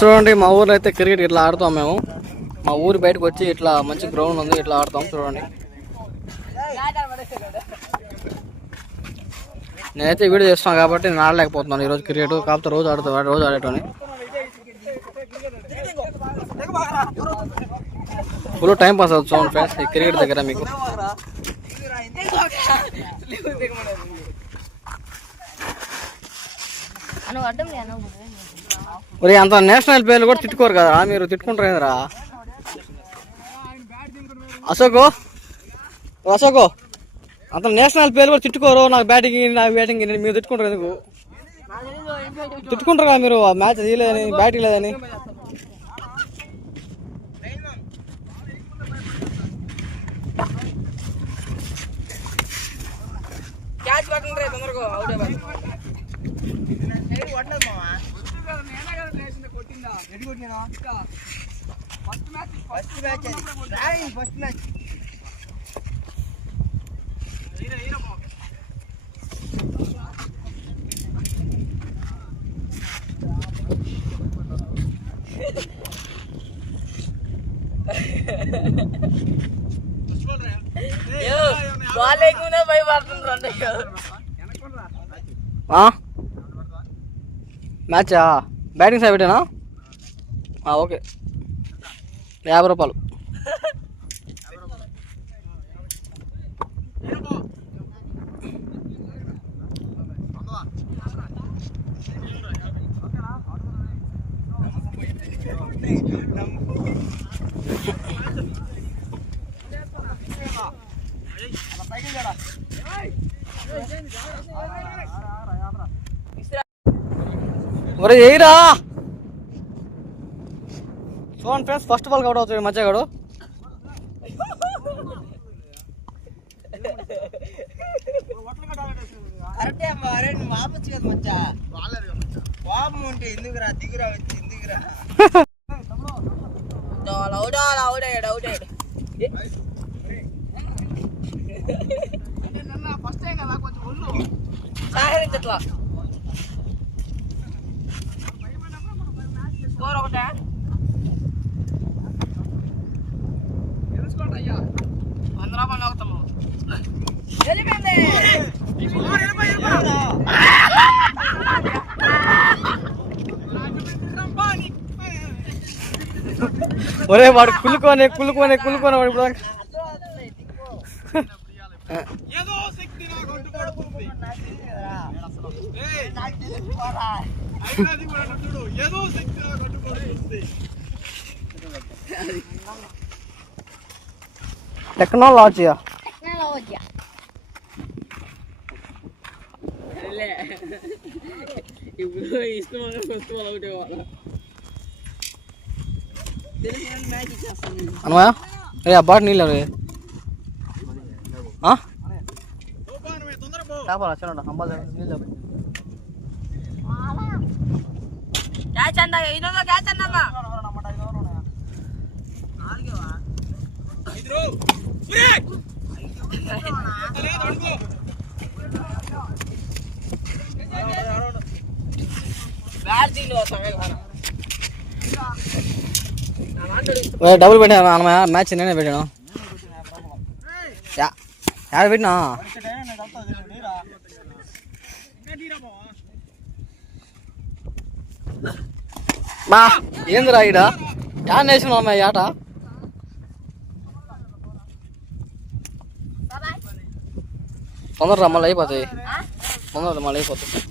చూడండి మా ఊర్లో అయితే క్రికెట్ ఇట్లా ఆడుతాం మేము. మా ఊరి బయటకు వచ్చి ఇట్లా మంచి గ్రౌండ్ ఉంది ఇట్లా ఆడతాం చూడండి. నేనైతే వీడియో చేస్తున్నాను కాబట్టి నేను ఆడలేకపోతున్నాను ఈరోజు క్రికెట్ కాకపోతే రోజు ఆడుతా రోజు ఆడేటోని. ఫుల్ టైం పాస్ అవుతుంది చూడండి ఫ్రెండ్స్ ఈ క్రికెట్ దగ్గర మీకు. నువ్వు అడ్డం మరి అంత నేషనల్ పేర్లు కూడా తిట్టుకోరు కదా మీరు తిట్టుకుంటారు ఏందిరా అశోకు అశోకు అంత నేషనల్ పేర్లు కూడా తిట్టుకోరు నాకు బ్యాటింగ్ నాకు బ్యాటింగ్ మీరు తిట్టుకుంటారు ఎందుకు? తిట్టుకుంటారు కదా మీరు ఆ మ్యాచ్ తీయలేదని బ్యాటింగ్ లేదని. క్యాచ్ తొందరగా అవుట్ ఫస్ట్ మ్యాచ్ అది. ఫస్ట్ మ్యాచ్ భయపడుతుంది? మ్యాచా? బ్యాటింగ్ సైడ్ పెట్టానా? ఆ, ఓకే. యాభై రూపాయలు. ఒరే ఏయిరా చూడండి ఫ్రెండ్స్ ఫస్ట్ బాల్ అవుట్ అవుతుంది మధ్యగాడు కరెక్టే అమ్మా అరే నువ్వు ఆపచ్చు కదా మచ్చా? ఉంటే ఎందుకురా దిగురా వచ్చి ఎందుకురా? అవుట్ అవుట్ అయ్యాడు అవుట్ అయ్యాడు సహకరించట్లా. స్కోర్ ఒకటి. వంద రూపాయలు ఒరే వాడు కులుకోనే కులుకోనే కుళ్ళుకోనే వాడు ఇప్పుడు ఏదో శక్తి నాకు అడ్డుపడుతుంది ఏదో శక్తి నాకు అడ్డుపడుతుంది. ఇచ్చేస్తాను అనమా రే ఆ బాట్ నీళ్ళు రే తుఫాను டபுள் போயிட்டு நம்ம மேட்ச் என்னென்ன போயிடணும் யார் போயிட்டா மா ஏந்திராயிடா யார் நேசம் மாமா తొందరరా మళ్ళీ అయిపోతాయి తొందరరా మళ్ళీ అయిపోతాయి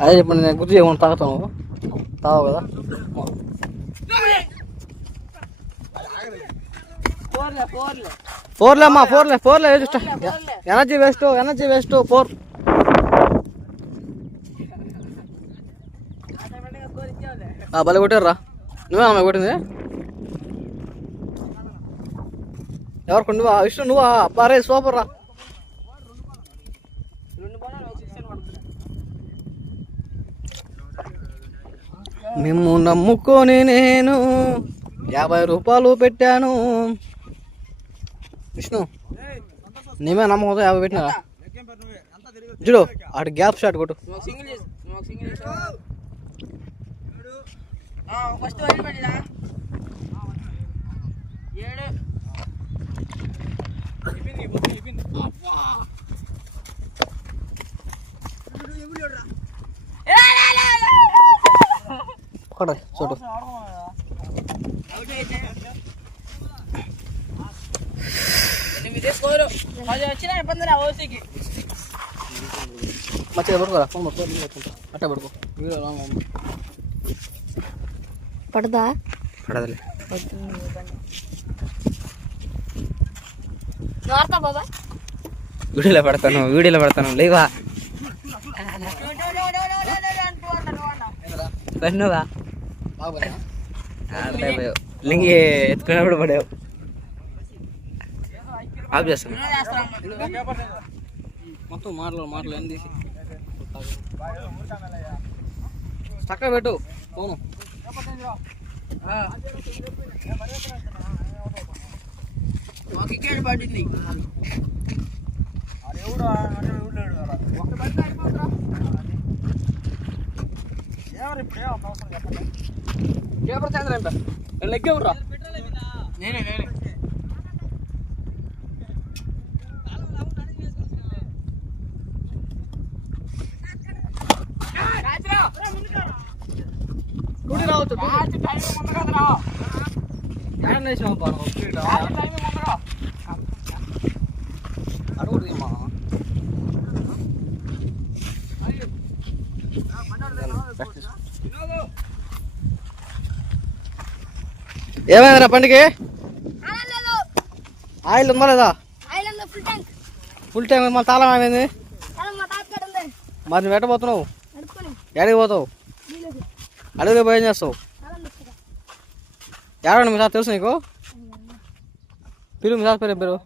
అదే చెప్పండి నేను గుర్తు చేయకుండా తాగుతాను తావు కదా ఫోర్లే అమ్మా ఫోర్లే ఫోర్లే waste energy waste energy waste four భలే కొట్టారా నువ్వే అమ్మాయి కొట్టింది ఎవరికి నువ్వా విష్ణు నువ్వా అబ్బారే సూపర్ రా. మిమ్ము నమ్ముకొని నేను యాభై రూపాయలు పెట్టాను. విష్ణు నీమే నమ్మకం యాభై పెట్టినా చూడు అటు గ్యాప్ షాట్ కొట్టు. ఫస్ట్ ఏడు కొడ చూడు అవుట్ అయితే ఎనిమిది స్కోరు అది వచ్చిన ఇబ్బంది రా ఓసీకి మంచిగా పడుకోరా ఫోన్ పట్టుకుంటా అట్టే పడుకో వీడియో లాంగ్ ఉంది పడదా? పడదులే. వీడియోలో పడతాను వీడియోలో పడతాను. లేవా పడినవా లింగి ఎత్తుకున్నప్పుడు పడావు. ఆఫ్ చేస్తాను. మొత్తం మాటలు మాటలు అన్ని తీసి. చక్కగా పెట్టు. ఫోను మాకు ఇక్కడ పడింది కేపర్ చంద్ర ఎంత లెగ్గే రా నేనే నేనే. కూడి రావచ్చు? ఒకటి రా. ఏమైందిరా బండికి ఆయిల్ ఉందా లేదా? Full tank. ఫుల్ టైం మన తాళం ఏమైంది? మరి నువ్వు ఎట్టబోతున్నావు నడుపుకొని. ఎక్కడికి పోతావు? నీళ్ళకి అడవిలో పోయి ఏం చేస్తావు. ఎవరండి మీ సార్ తెలుసు నీకు పిలువు మీ సార్ పేరు పేరు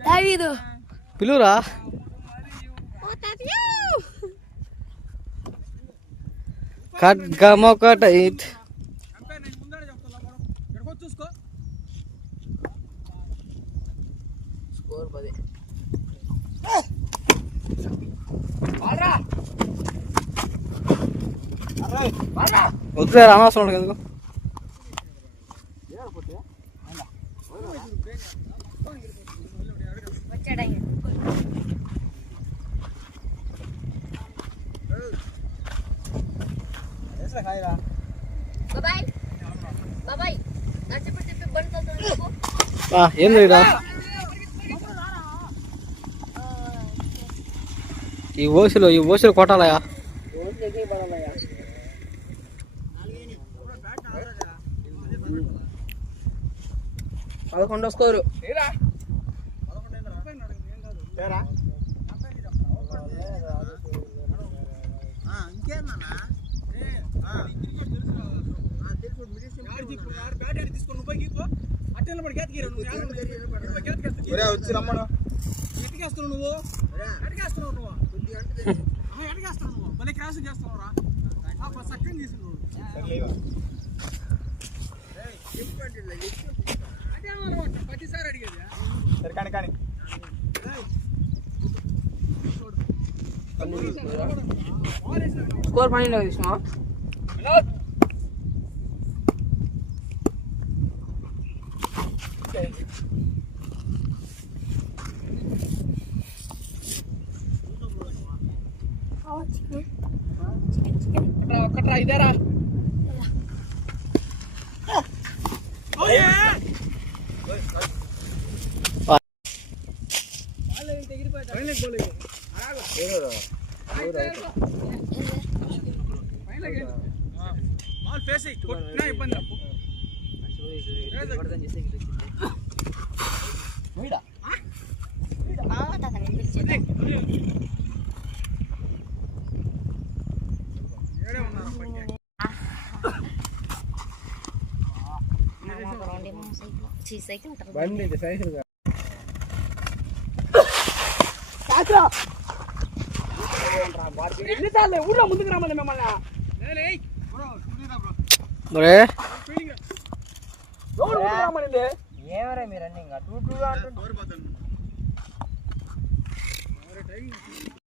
దావీదు పిలువురా ఓ తాతయ్య ఖడ్గమొకటైత్ అంటే నేను ముందరే చెప్తున్నా మనం ఎక్కడికి చూసుకో స్కోర్ పది వద్దులే అనవసరం ఉండదు ఎందుకు బాబాయ్ బాబాయ్ చెప్పి బండి. ఆ, ఏంది ఇక్కడ ఈ ఓసిలో ఈ ఓసిలో కొట్టాలయా పదకొండో స్కోరు. వచ్చి రమ్మను. ఎట్టుకేస్తున్నావు నువ్వు? ఎట్టుకేస్తున్నావు నువ్వు? ఆ, ఎట్టుకేస్తున్నావు నువ్వు? భలే క్రాస్ చేస్తున్నావు రా. చక్కని చేసి నువ్వు. అదే ప్రతిసారి అడిగేది స్కోర్ పన్నెండు తీసినావా ఒక్కట్రా ఇదేరా బాల్ ఫేస్ కొట్టినా ఇబ్బంది అప్పు ఆ, తాత నేను పిలిచేది. ఏడే ఉన్నారు పైకి రండి, మా సైకిల్. చీ, సైకిల్ అంటారు. బండి సైకిల్ ఎన్నిసార్లు ఊళ్ళో ముందుకు రమ్మని మిమ్మల్ని మరే ఫీలింగ్ మీరు రన్నింగ్ టూ టూ